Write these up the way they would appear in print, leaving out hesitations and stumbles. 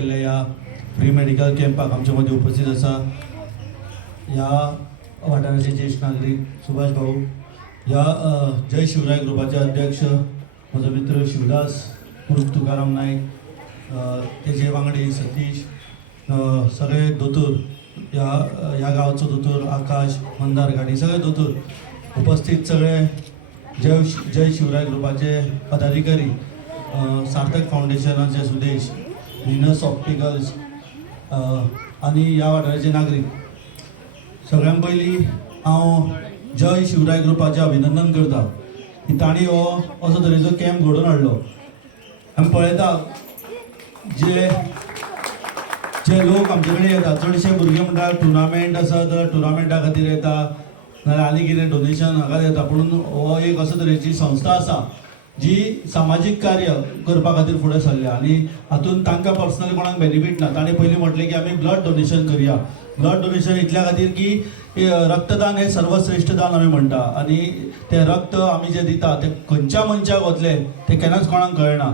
केल्ल्या ह्या free medical कॅम्पाक आमचे मदीं उपस्थित आसा ह्या वाठाराचे ज्येश्ठ नागरीक सुभाष भाऊ, ह्या जय शिवराय ग्रुपाचे अध्यक्ष म्हजो मित्र शिवदास उर्फ तुकाराम नायक, तेजे वांगडी सतीश, सगळे दोतोर, ह्या गांवचो दोतोर आकाश, मंदार घाटी, सगळे दोतोर उपस्थित, सगळे जय शिवराय ग्रुपाचे पदाधिकारी, सार्थक फाउंडेशनाचे सुदेश, व्हिनस ऑप्टिकल्स आनी ह्या वाठाराचे नागरीक, सगळ्यां पयलीं हांव जय शिवराय ग्रुपाचें अभिनंदन करता की तांणी हो असो तरेचो कॅम्प घडोवन हाडलो. आमी पळयता जे लोक आमचे कडेन येता, चडशे भुरगे म्हणटा टुर्नामेंट आसा तर टुर्नामेंटा खातीर येता, नाजाल्यार आनी कितें डोनेशन हाका येता, पूण हो एक असो तरेची संस्था आसा जी सामाजीक कार्य करपा खातीर फुडें सरल्या आनी हातूंत तांकां पर्सनली कोणाक बेनिफीट ना. ताणें पयलीं म्हटलें की आमी ब्लड डोनेशन करया. ब्लड डोनेशन इतल्या खातीर की रक्तदान हें सर्वश्रेष्ठ दान आमी म्हणटा आनी तें रक्त आमी जें दिता तें खंयच्या मनशाक वतलें तें केन्नाच कोणाक कळना.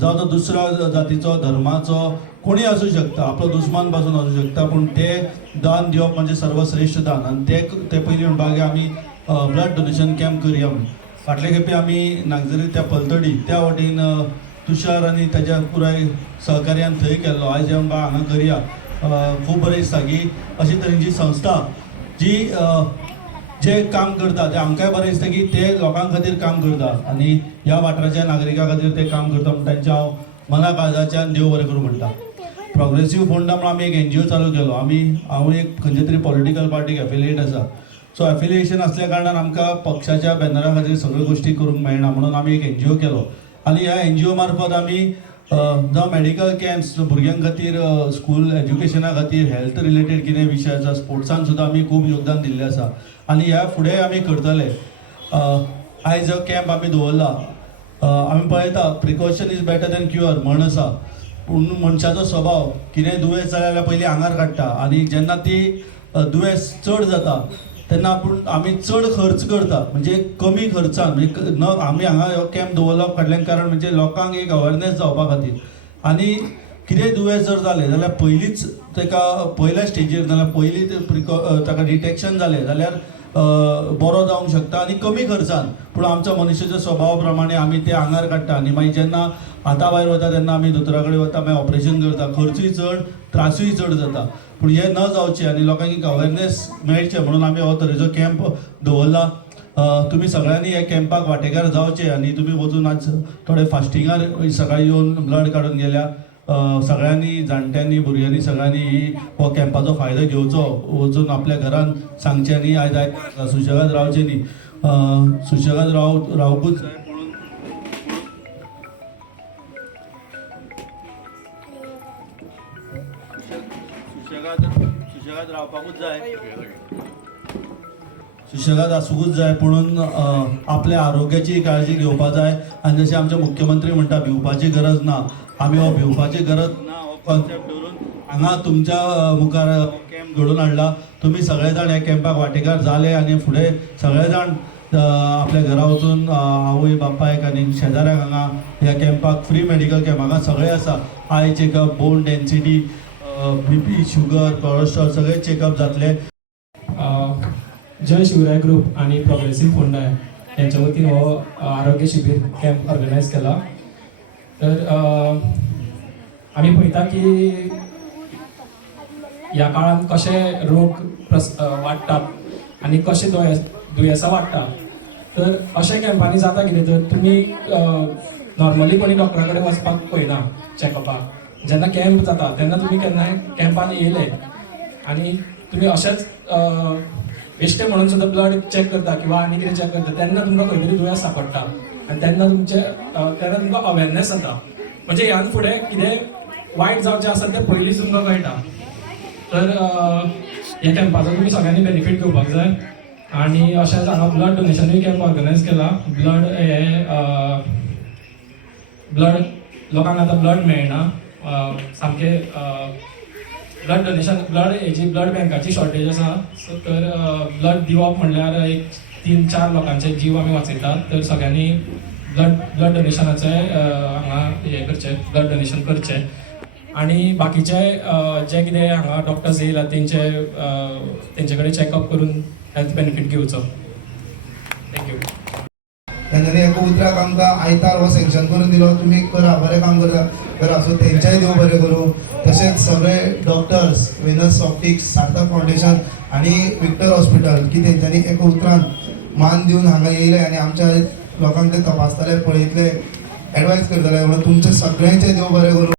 जावं तो दुसऱ्या जातीचो, धर्माचो कोणीय आसूं शकता, आपलो दुस्मान पासून आसूं शकता, पूण तें दान दिवप म्हणजे सर्वश्रेष्ठ दान. आनी ते पयलीं म्हणपाक आमी ब्लड डोनेशन कॅम्प करया म्हणून. फाटले खेपे आमी नागजरी त्या पलतडी त्या वटेन तुषार आनी ताच्या पुराय सहकार्यान थंय केल्लो. आयज आमकां हांगा करया, खूब बरें दिसता की अशे तरेची संस्था जी जे काम करता तें आमकांय बरें दिसता की ते लोकां खातीर काम करता आनी ह्या वाठाराच्या नागरिकां खातीर ते काम करता म्हणून तांचे हांव मना काळजाच्यान देव बरें करूं म्हणटा. प्रोग्रेसीव फंडा म्हणून आमी एक NGO चालू केलो. हांव एक खंयचे तरी पॉलिटिकल पार्टीक एफिलिएट आसा. सो एफिलिएशन असल्या कारणान आमकां पक्षाच्या बॅनरा खातीर सगळ्यो गोश्टी करूंक मेळना म्हणून आमी एक NGO केलो आनी ह्या NGO मार्फत आमी जावं मेडिकल कॅम्प्स भुरग्यां खातीर, स्कूल एज्युकेशना खातीर, हेल्थ रिलेटेड कितें विशय आसा, स्पोर्ट्सान सुद्दां आमी खूब योगदान दिल्लें आसा आनी ह्या फुडें आमी करतले. आयज हो कॅम्प आमी दवरला. आमी पळयता precaution is better than cure म्हण आसा, पूण मनशाचो स्वभाव कितेंय दुयेंस जालें जाल्यार पयलीं आंगार काडटा आनी जेन्ना ती दुयेंस चड जाता तेन्ना आमी चड खर्च करता, म्हणजे कमी खर्चान, म्हणजे आमी हांगा हो कॅम्प दवरलो फाटल्यान कारण म्हणजे लोकांक एक अवेरनेस जावपा खातीर. आनी कितेंय दुयेंस जर जालें जाल्यार पयलींच ताका पयल्या स्टेजीर नाजाल्यार पयलीं ताका डिटेक्शन जालें जाल्यार बरो जावंक शकता आनी कमी खर्चान. पूण आमचो मनशाच्या स्वभावा प्रमाणे आमी ते आंगार काडटा आनी मागीर जेन्ना हाता भायर वता तेन्ना आमी दोतोरा कडेन वता, मागीर ऑपरेशन करता, खर्चूय चड, त्रासूय चड जाता. पूण हें न जावचें आनी लोकांक एक अवेरनेस मेळचें म्हणून आमी हो तरेचो कॅम्प दवरला. तुमी सगळ्यांनी ह्या कॅम्पाक वांटेकार जावचें आनी तुमी वचून आज थोडे फास्टिंगार सकाळीं येवन ब्लड काडून गेल्या. सगळ्यांनी, जाणट्यांनी, भुरग्यांनी सगळ्यांनी हो कॅम्पाचो फायदो घेवचो, वचून आपल्या घरान सांगचें न्ही आयज सुशेगाद रावचें न्ही, सुशेगाद रावपूच जाय. सुशेगाद रावपाकूच जाय, सुशेगाद आसूंकूच जाय, म्हणून आपल्या आरोग्याची काळजी घेवपा जाय. आनी जशें आमचे मुख्यमंत्री म्हणटा भिवपाची गरज ना, आमी हो भिवपाची गरज ना हो कॉन्सेप्ट धरून हांगा तुमच्या मुखार कॅम्प घडोवन हाडला. तुमी सगळे जाण ह्या कॅम्पाक वांटेकार जाले आनी फुडें सगळे जाण आपल्या घरा वचून आवय बापायक आनी शेजाऱ्याक हांगा ह्या कॅम्पाक फ्री मेडिकल कॅम्प हांगा सगळे आसा. I checkup, bone density, BP, sugar, cholesterol सगळे चेकअप जातले. जय शिवराय ग्रुप आणि प्रोग्रेसीव फंड यांच्या वतीन हो आरोग्य शिबीर कॅम्प ऑर्गनायज केला. तर आम्ही पळयता की ह्या काळात कशे रोग वाडटात आणि कशे दुयेंसां वाडटा. तर अशे कॅम्पांनी जाता कितें, तर तुमी नॉर्मली कोणी डॉक्टरा कडेन वचपाक पळयना चॅकअपाक. जेन्ना कॅम्प जाता तेन्ना तुमी केन्नाय कॅम्पान येयले आनी तुमी अशेंच बेश्टे म्हणून सुद्दां ब्लड चॅक करता किंवा आनी कितें चॅक करता तेन्ना तुमकां खंय तरी दुयेंस सांपडटा आनी तेन्ना तुमकां अवेरनेस जाता. म्हणजे ह्यान फुडें कितें वायट जावचें आसा तें पयलींच तुमकां कळटा. तर ह्या कॅम्पाचो तुमी सगळ्यांनी बेनिफीट घेवपाक जाय. आनी अशेंच हांगा ब्लड डोनेशनूय कॅम्प ऑर्गनायज केला. ब्लड लोकांक आतां ब्लड मेळना, सामके ब्लड डोनेशन, ब्लड बँकाची शॉर्टेज आसा. सो तर ब्लड दिवप म्हणल्यार एक 3-4 लोकांचे जीव आमी वाचयतात. तर सगळ्यांनी ब्लड डोनेशनाचे हांगा हे करचें, ब्लड डोनेशन करचें. आणि बाकीचे जे कितें हांगा डॉक्टर्स येयला तेंचे कडेन चॅकअप करून हेल्थ बेनिफीट घेवचो. थँक्यू. तेन्ना एका उतराक आमकां आयतार हो सँक्शन करून दिलो, तुमी करा, बरें काम करा. सो तेंच्याय देव बरें करूं. तशेंच सगळे डॉक्टर्स, वेनस ऑप्टिक्स, सार्थक फावंडेशन आनी विक्टर हॉस्पिटल की तेंच्यांनी एका उतरान मान दिवन हांगा येयले आनी आमच्या लोकांक ते तपासतले, पळयतले, एडवायस करतले. म्हणून तुमचे सगळ्यांचे देव बरें करूं.